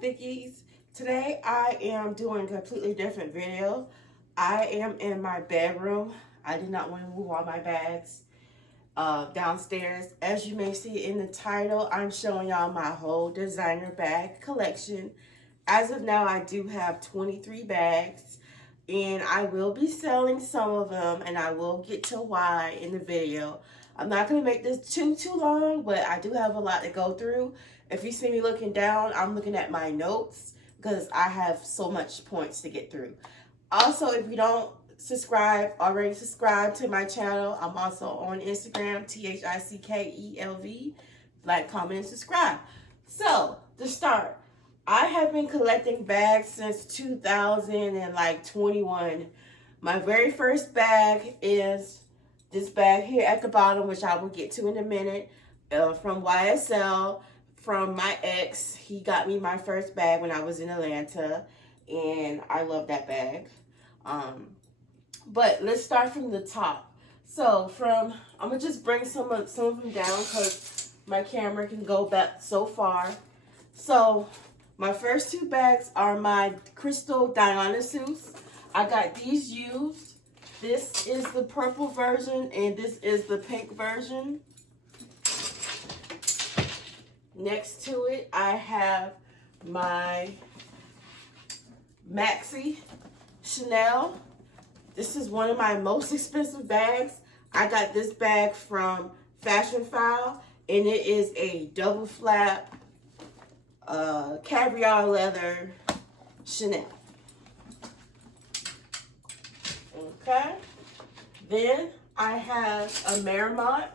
Thickies. Today I am doing a completely different video. I am in my bedroom. I did not want to move all my bags downstairs. As you may see in the title, I'm showing y'all my whole designer bag collection. As of now, I do have 23 bags and I will be selling some of them, and I will get to why in the video. I'm not going to make this too long, but I do have a lot to go through. If you see me looking down, I'm looking at my notes because I have so much points to get through. Also, if you don't already subscribe to my channel, I'm also on Instagram, THICKELV. Like, comment, and subscribe. So, to start, I have been collecting bags since 2021. My very first bag is this bag here at the bottom, which I will get to in a minute, from YSL, from my ex. He got me my first bag when I was in Atlanta, and I love that bag. But let's start from the top. So I'm gonna just bring some of them down because my camera can go back so far. So my first two bags are my crystal Diana suits. I got these used. This is the purple version, and this is the pink version. Next to it, I have my Maxi Chanel. This is one of my most expensive bags. I got this bag from Fashionphile, and it is a double flap caviar leather Chanel. Okay, then I have a Marmont.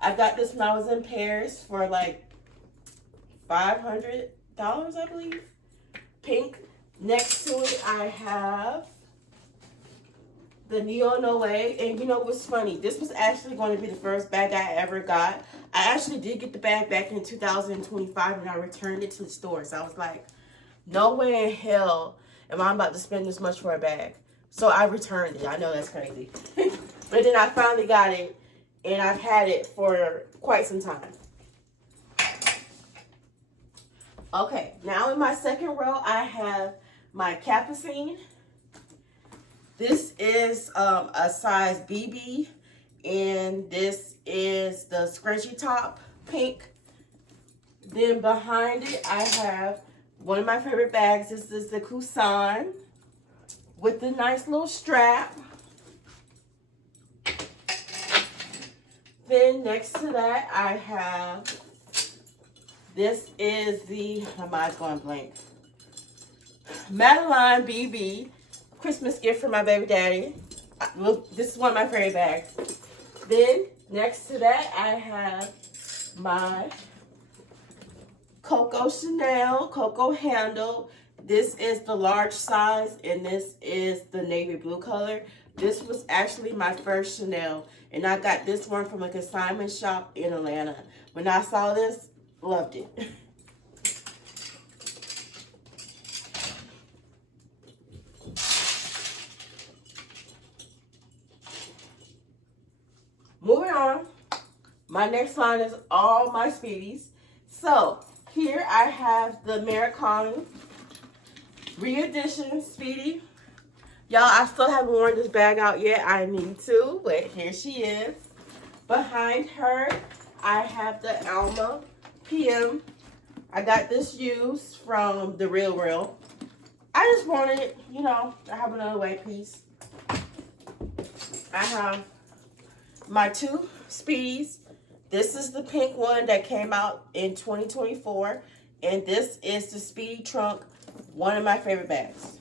I got this when I was in Paris for like $500, I believe. Pink. Next to it, I have the Neo Noe. And you know what's funny? This was actually going to be the first bag I ever got. I actually did get the bag back in 2025, and I returned it to the store. So I was like, no way in hell am I about to spend this much for a bag. So I returned it. I know that's crazy. But then I finally got it, and I've had it for quite some time. Okay, now in my second row, I have my Capucine. This is a size BB, and this is the scrunchy top pink. Then behind it, I have one of my favorite bags. This is the Cousin with the nice little strap. Then next to that, I have, this is the, my mind's going blank, Madeline BB, Christmas gift for my baby daddy. This is one of my favorite bags. Then next to that, I have my Coco Chanel, Coco handle. This is the large size, and this is the navy blue color. This was actually my first Chanel, and I got this one from a consignment shop in Atlanta. When I saw this, loved it. Moving on, my next line is all my Speedies. So here I have the Americana Re-Edition Speedy. Y'all, I still haven't worn this bag out yet. I need to, but here she is. Behind her, I have the Alma PM. I got this used from the Real. I just wanted it, you know, I have another white piece. I have my two Speedies. This is the pink one that came out in 2024, and this is the Speedy Trunk, one of my favorite bags.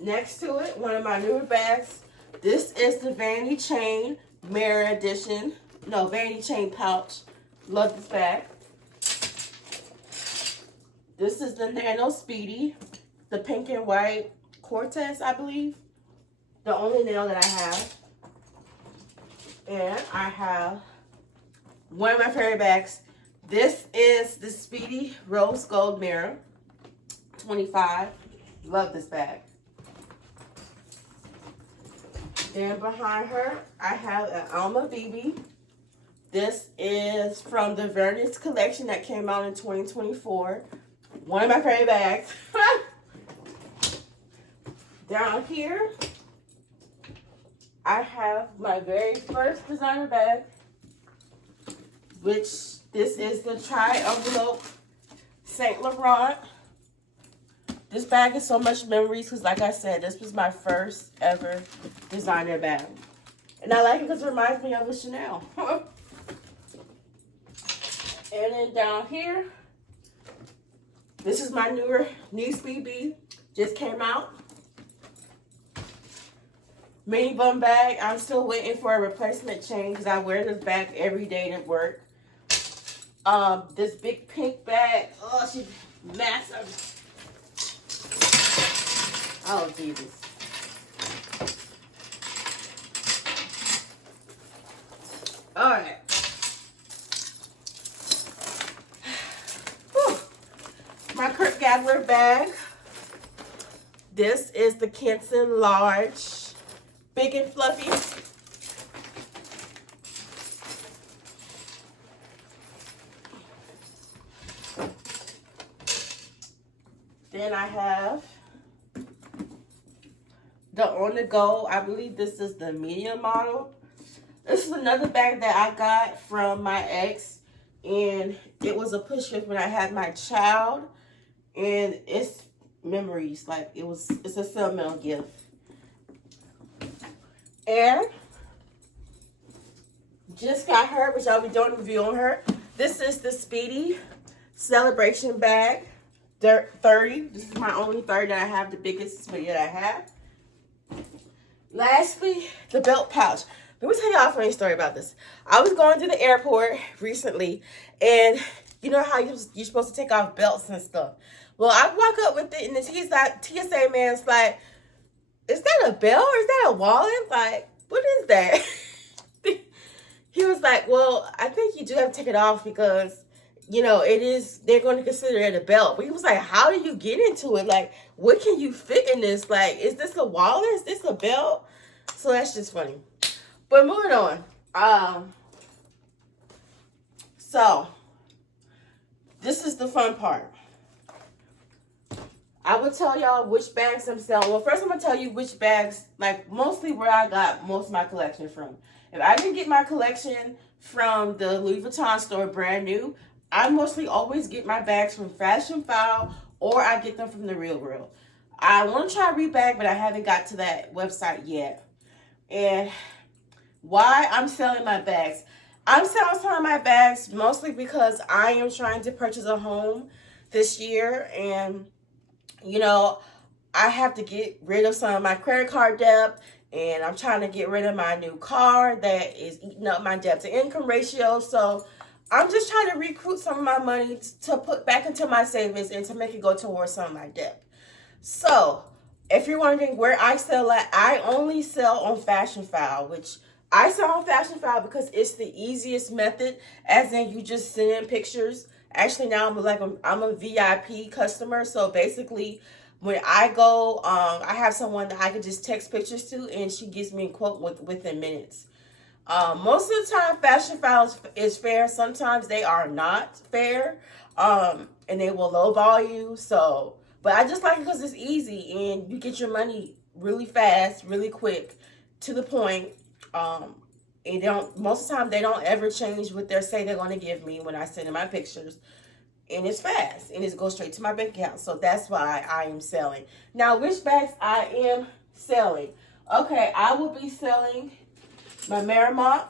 Next to it, one of my newer bags. This is the Vanity Chain Mirror Edition. No, Vanity Chain Pouch. Love this bag. This is the Nano Speedy, the pink and white Cortez, I believe. The only nail that I have. And I have one of my favorite bags. This is the Speedy Rose Gold Mirror, 25. Love this bag. Then behind her, I have an Alma BB This is from the Vernus collection that came out in 2024. One of my favorite bags. Down here, I have my very first designer bag, which this is the Tri-Envelope Saint Laurent. This bag is so much memories because, like I said, this was my first ever designer bag. And I like it because it reminds me of a Chanel. And then down here, this is my newer Nice BB. Just came out. Mini bum bag. I'm still waiting for a replacement chain because I wear this bag every day to work. This big pink bag. Oh, she's massive. Oh, Jesus. All right. Whew. My Kurt Gabler bag. This is the Kenton Large. Big and fluffy. Then I have the On The Go. I believe this is the medium model. This is another bag that I got from my ex, and it was a push gift when I had my child, and it's memories. Like it's a sentimental gift. And just got her, which I'll be doing a review on her. This is the Speedy Celebration bag, 30. This is my only 30 that I have, the biggest Speedy that I have. Lastly, the belt pouch. Let me tell y'all a funny story about this. I was going to the airport recently, and you know how you're supposed to take off belts and stuff. Well, I walk up with it, and the TSA man's like, "Is that a belt or is that a wallet? Like, what is that?" He was like, "Well, I think you do have to take it off because, you know, they're going to consider it a belt." But he was like, "How do you get into it? Like, what can you fit in this? Like, is this a wallet? Is this a belt?" So that's just funny. But moving on. So this is the fun part. I will tell y'all which bags I'm selling. Well, first I'm going to tell you which bags, like mostly where I got most of my collection from. If I didn't get my collection from the Louis Vuitton store brand new, I mostly always get my bags from Fashionphile, or I get them from The Real World. I want to try Rebag, but I haven't got to that website yet. And why I'm selling my bags. I'm selling some of my bags mostly because I am trying to purchase a home this year, and you know, I have to get rid of some of my credit card debt, and I'm trying to get rid of my new car that is eating up my debt to income ratio. So I'm just trying to recruit some of my money to put back into my savings and to make it go towards some of my debt. So if you're wondering where I sell at, I only sell on Fashionphile, which I sell on Fashionphile because it's the easiest method, as in you just send in pictures. Actually, now I'm a VIP customer, so basically when I go, I have someone that I can just text pictures to, and she gives me a quote within minutes. Most of the time, Fashionphile is fair. Sometimes they are not fair, and they will lowball you. So, but I just like it because it's easy, and you get your money really fast, really quick, to the point. Most of the time they don't ever change what they say they're going to give me when I send in my pictures, and it's fast and it goes straight to my bank account. So that's why I am selling. Now, which bags I am selling? Okay, I will be selling my Marmont.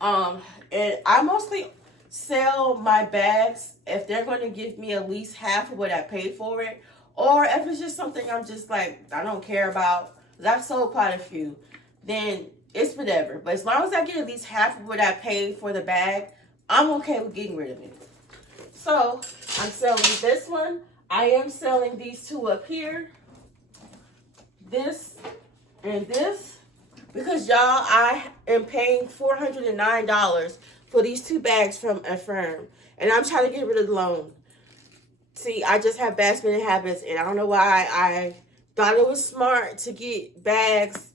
And I mostly sell my bags if they're going to give me at least half of what I paid for it, or if it's just something I'm just like I don't care about. I've sold quite a few, then it's whatever. But as long as I get at least half of what I paid for the bag, I'm okay with getting rid of it. So I'm selling this one. I am selling these two up here. This and this. Because y'all, I am paying $409 for these two bags from Affirm. And I'm trying to get rid of the loan. See, I just have bad spending habits, and I don't know why I thought it was smart to get bags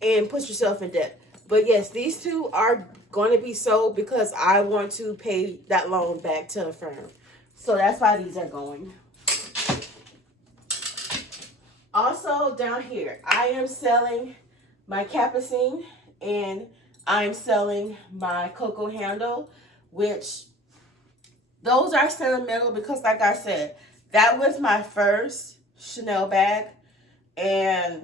and put yourself in debt. But yes, these two are going to be sold because I want to pay that loan back to the firm. So that's why these are going. Also down here, I am selling my Capucine and I'm selling my Coco handle, which those are sentimental because like I said, that was my first Chanel bag and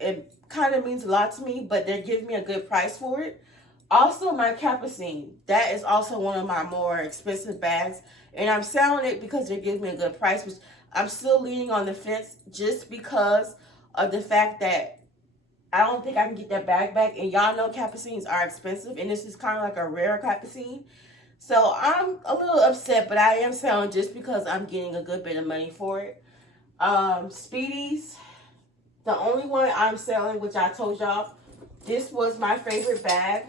it kind of means a lot to me, but they're giving me a good price for it. Also, my Capucine, that is also one of my more expensive bags, and I'm selling it because they're giving me a good price, which I'm still leaning on the fence just because of the fact that I don't think I can get that bag back, and y'all know Capucines are expensive, and this is kind of like a rare Capucine. So I'm a little upset, but I am selling just because I'm getting a good bit of money for it. Speedies, the only one I'm selling, which I told y'all, this was my favorite bag,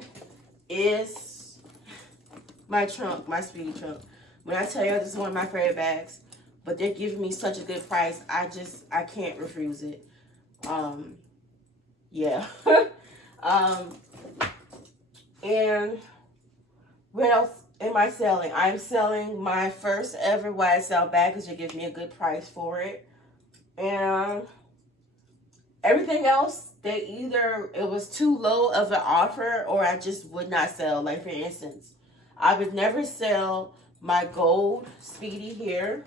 is my trunk, my Speedy trunk. When I tell you this is one of my favorite bags, but they're giving me such a good price, I can't refuse it. Yeah. And what else am I selling? I'm selling my first ever YSL bag because they give me a good price for it. And everything else, they either it was too low of an offer or I just would not sell. Like for instance, I would never sell my gold Speedy here.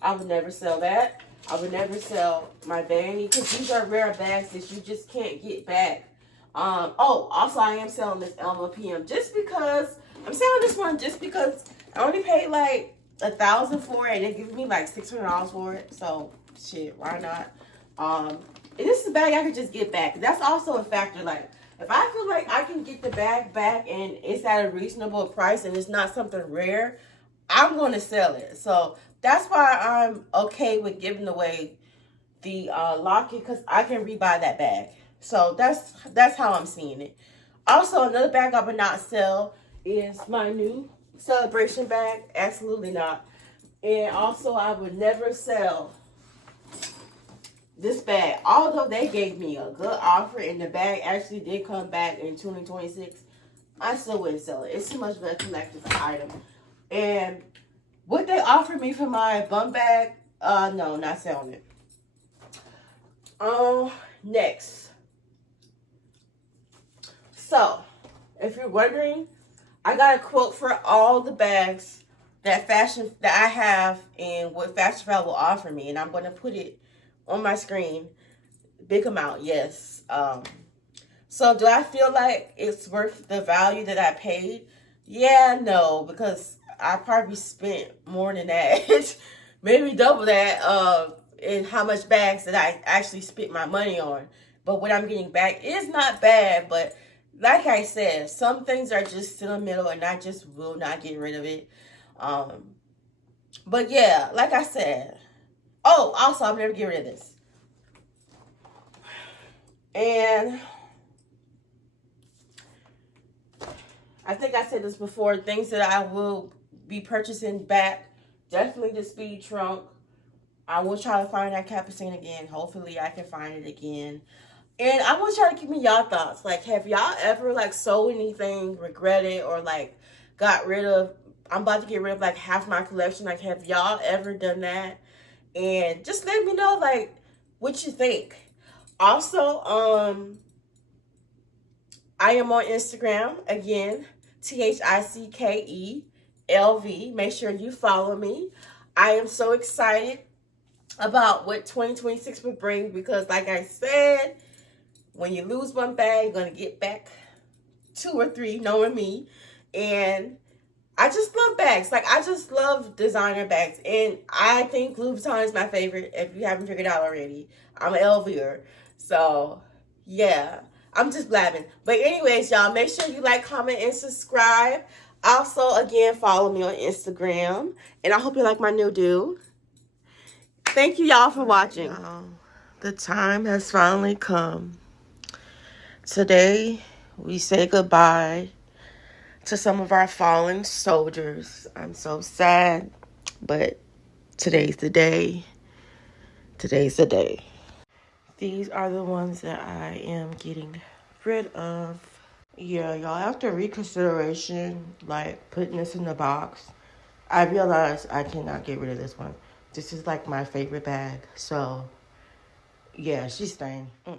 I would never sell that. I would never sell my Vanity because these are rare bags that you just can't get back. Oh, also I am selling this Elma PM just because I'm selling this one just because I only paid like $1,000 for it and they're giving me like $600 for it. So shit, why not? And this is a bag I could just get back. That's also a factor. Like, if I feel like I can get the bag back and it's at a reasonable price and it's not something rare, I'm going to sell it. So that's why I'm okay with giving away the locket because I can rebuy that bag. So that's how I'm seeing it. Also, another bag I would not sell is my new celebration bag. Absolutely not. And also, I would never sell this bag, although they gave me a good offer and the bag actually did come back in 2026, I still wouldn't sell it. It's too much of a collector's item. And what they offered me for my bum bag, no, not selling it. Next. So, if you're wondering, I got a quote for all the bags that I have and what Fashionphile will offer me, and I'm going to put it on my screen. Big amount, yes. So do I feel like it's worth the value that I paid? Yeah, no, because I probably spent more than that. Maybe double that in how much bags that I actually spent my money on. But what I'm getting back is not bad, but like I said, some things are just in the middle and I just will not get rid of it. But yeah, like I said, oh, also, I'm never get rid of this. And I think I said this before, things that I will be purchasing back. Definitely the Speedy trunk. I will try to find that Capucine again. Hopefully, I can find it again. And I want y'all to give me y'all thoughts. Like, have y'all ever, like, sold anything, regretted, or, like, got rid of, I'm about to get rid of, like, half my collection. Like, have y'all ever done that? And just let me know, like, what you think. Also, I am on Instagram, again, THICKELV. Make sure you follow me. I am so excited about what 2026 will bring because, like I said, when you lose one bag, you're going to get back 2 or 3, knowing me. And I just love bags. Like, I just love designer bags. And I think Louis Vuitton is my favorite, if you haven't figured out already. I'm an LVer. So, yeah. I'm just blabbing. But anyways, y'all, make sure you like, comment, and subscribe. Also, again, follow me on Instagram. And I hope you like my new do. Thank you, y'all, for watching. The time has finally come. Today, we say goodbye to some of our fallen soldiers. I'm so sad, but today's the day. Today's the day. These are the ones that I am getting rid of. Yeah, y'all, after reconsideration, like putting this in the box, I realized I cannot get rid of this one. This is like my favorite bag. So, yeah, she's staying. Mm-mm.